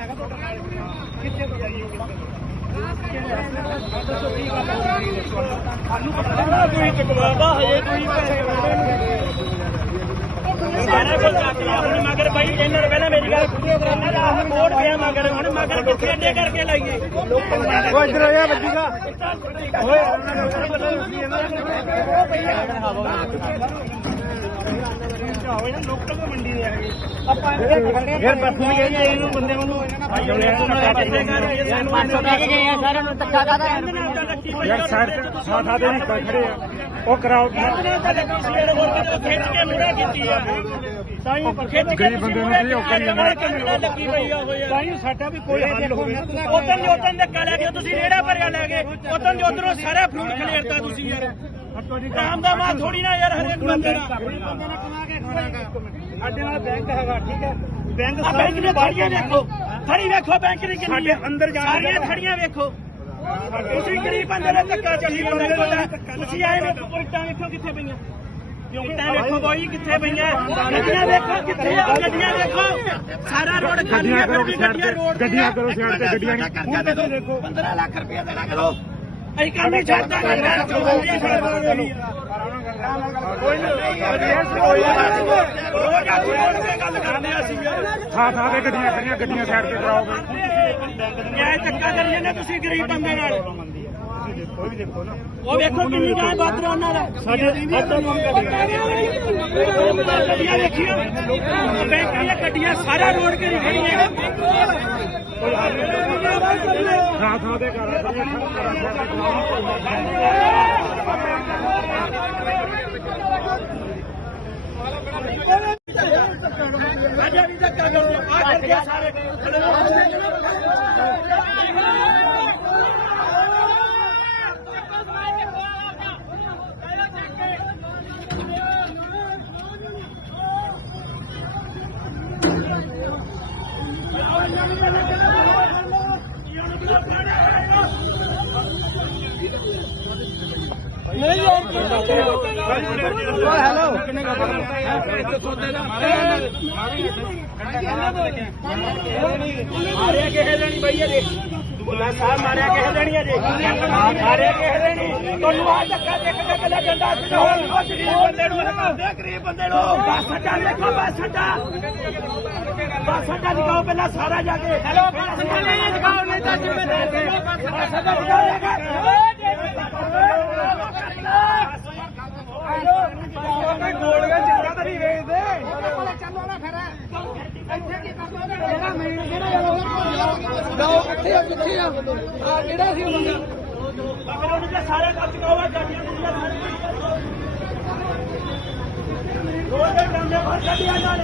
ਹੈਗਾ ਤੁਹਾਡਾ ਨਾਲ ਕਿੱਥੇ ਤੋਂ ਜਾਈਏ ਸਾਨੂੰ ਪਤਾ ਤੁਸੀਂ ਚਕਵਾਦਾ ਹਜੇ ਤੁਸੀਂ ਸਾਰੇ ਕੋਲ ਚੱਕ ਲਾ ਹੁਣ ਮਗਰ ਬਾਈ ਇਹਨਾਂ ਨੇ ਪਹਿਲਾਂ ਮੇਰੀ ਗੱਲ ਸੁਣਿਓ ਇਹਨਾਂ ਦਾ ਮੋੜ ਗਿਆ ਮਗਰ ਹੁਣ ਮਗਰ ਕਿੱਥੇ ਅੱਡੇ ਕਰਕੇ ਲਾਈਏ? ਉਹ ਇੱਧਰ ਆ ਬੱਜੀਗਾ ਓਏ ਲੋਕਲ ਮੰਡੀ ਦੇ ਹੈਗੇ ਆਪਾਂ ਫਿਰ ਪਰਸੋਂ ਵੀ ਗਏ ਇਹਨੂੰ ਬੰਦੇ ਨੂੰ ਭਾਈ ਉਹਨੇ ਕਿੱਥੇ ਕਰ ਸਾਨੂੰ 500 ਲੈ ਕੇ ਗਏ ਆ ਸਾਰਿਆਂ ਨੂੰ ਧੱਕਾ ਕਾਦਾ ਯਾਰ ਸਾਈਡ ਤੇ ਸਾਥ ਆਦੇ ਨਹੀਂ ਖੜੇ ਆ ਉਹ ਕਰਾਓ ਖਿੱਚ ਕੇ ਮੁੜਾ ਕੀਤੀ ਆ ਸਾਈਂ ਖਿੱਚ ਕੇ ਗਰੀਬ ਬੰਦੇ ਨੂੰ ਕੀ ਔਕਰ ਜਾਂਦਾ ਲੱਗੀ ਪਈ ਆ ਹੋਇਆ ਸਾਈਂ ਸਾਡਾ ਵੀ ਕੋਈ ਹੱਲ ਹੋਵੇ ਉਦੋਂ ਦੇ ਉਦੋਂ ਧੱਕਾ ਲੈ ਕੇ ਤੁਸੀਂ ਰੇੜਾ ਭਰਿਆ ਲੈ ਗਏ ਉਦੋਂ ਦੇ ਉਧਰੋਂ ਸਾਰਾ ਫਰੂਟ ਖਲੇਰਤਾ ਤੁਸੀਂ ਯਾਰ ਆਮ ਦਾ ਮਾਲ ਥੋੜੀ ਨਾ ਯਾਰ ਹਰੇਕ ਬੰਦੇ ਦਾ ਸਾਡੇ ਨਾਲ ਬੈਂਕ ਹੈਗਾ ਠੀਕ ਹੈ ਬੈਂਕ ਬੈਂਕ ਨੇ ਖੜੀਆਂ ਵੇਖੋ ਖੜੀ ਵੇਖੋ ਬੈਂਕ ਦੀ ਕਿੰਨੀ ਸਾਡੇ ਅੰਦਰ ਜਾ ਸਾਰੀਆਂ ਖੜੀਆਂ ਵੇਖੋ ਤੁਸੀਂ ਗਰੀਬ ਬੰਦੇ ਦਾ ਧੱਕਾ ਚੱਲੀ ਬੰਦੇ ਦਾ ਤੁਸੀਂ ਆਏ ਵੇਖੋ ਪੁਲਟਾਂ ਵੇਖੋ ਕਿੱਥੇ ਪਈਆਂ ਇੱਟਾਂ ਵੇਖੋ ਬੋਈ ਕਿੱਥੇ ਪਈਆਂ ਗੱਡੀਆਂ ਵੇਖੋ ਕਿੱਥੇ ਆ ਗੱਡੀਆਂ ਵੇਖੋ ਸਾਰਾ ਰੋਡ ਖਾਲੀ ਹੈ ਗੱਡੀ ਗੱਡੀਆਂ ਰੋਡ ਗੱਡੀਆਂ ਕਰੋ ਸਾਈਡ ਤੇ ਗੱਡੀਆਂ ਨਹੀਂ ਹੁਣ ਤੁਸੀਂ ਦੇਖੋ 15 ਲੱਖ ਰੁਪਏ ਦੇਣਾ ਕਰੋ ਅਸੀਂ ਕੰਮ ਹੀ ਛੱਡਦਾ ਕਰਨਾ ਅਸੀਂ। ਥਾਂ ਥਾਂ ਤੇ ਗੱਡੀਆਂ ਖੜੀਆਂ ਗੱਡੀਆਂ ਸਾਈਡ ਤੇ ਕਰਾਓ ਨਿਆਂ ਚੱਕਾ ਕਰੀ ਜਾਂਦੇ ਤੁਸੀਂ ਗਰੀਬ ਬੰਦੇ ਨਾਲ? ਉਹ ਵੇਖੋ ਕਿੰਨੀ ਗਾਂ ਬਾਦਰ ਉਹਨਾਂ ਦਾ। ਸਾਡੇ ਦੀ ਵੀ ਗੱਡੀਆਂ ਵੇਖੀਆਂ। ਬੈਂਕ ਦੀਆਂ ਗੱਡੀਆਂ ਸਾਰਾ ਰੋਡ ਕੇ ਖੜੀਆਂ। ਥਾਂ ਥਾਂ ਤੇ ਕਰ ਅਜਾ ਵੀ ਧੱਕਾ ਕਰੋ ਆ ਕਰਕੇ ਸਾਰੇ ਨਹੀਂ ਯਾਰ ਹੈਲੋ ਕਿੰਨੇ ਕਾ ਮਾਰਿਆ ਕਿਸੇ ਦੇਣੀ ਬਈ ਇਹਦੇ ਦੁੱਲਾ ਸਾਹਿਬ ਮਾਰਿਆ ਕਿਸੇ ਦੇਣੀ ਅਜੇ ਮਾਰਿਆ ਕਿਸੇ ਦੇਣੀ ਤੁਹਾਨੂੰ ਆ ਧੱਕਾ ਦੇਖ ਕੇ ਪਹਿਲਾਂ ਡੰਡਾ ਸੀ ਹੋਰ ਗਰੀਬ ਬੰਦੇ ਨੂੰ ਹਕਾਉਂਦੇ ਗਰੀਬ ਬੰਦੇ ਨੂੰ ਬਸ ਅੱਡਾ ਦੇਖੋ ਬਸ ਅੱਡਾ ਬਸ ਅੱਡਾ ਦਿਖਾਓ ਪਹਿਲਾਂ ਸਾਰਾ ਜਾ ਕੇ ਹੈਲੋ ਬਸ ਅੱਡਾ ਦਿਖਾਓ ਨਹੀਂ ਤਾਂ ਜ਼ਿੰਮੇਦਾਰ ਬਸ ਅੱਡਾ ਦਿਖਾਓ ਗੋਲੀਆਂ ਜਿੱਦਾਂ ਤਾਂ ਨਹੀਂ ਵੇਚਦੇ ਜਾਓ, ਕਿੱਥੇ ਆ ਕਿੱਥੇ ਆ? ਆ ਕਿਹੜਾ ਸੀ ਉਹ ਬੰਦਾ? ਅਗਰ ਉਹਨੇ ਸਾਰੇ ਕੱਟ ਕਹੋਗਾ ਗੱਡੀਆਂ ਦੁਨੀਆ ਸਾਰੀ ਦੇ ਡੰਡੇ ਫੜ ਕੱਢਿਆ ਇਹਨਾਂ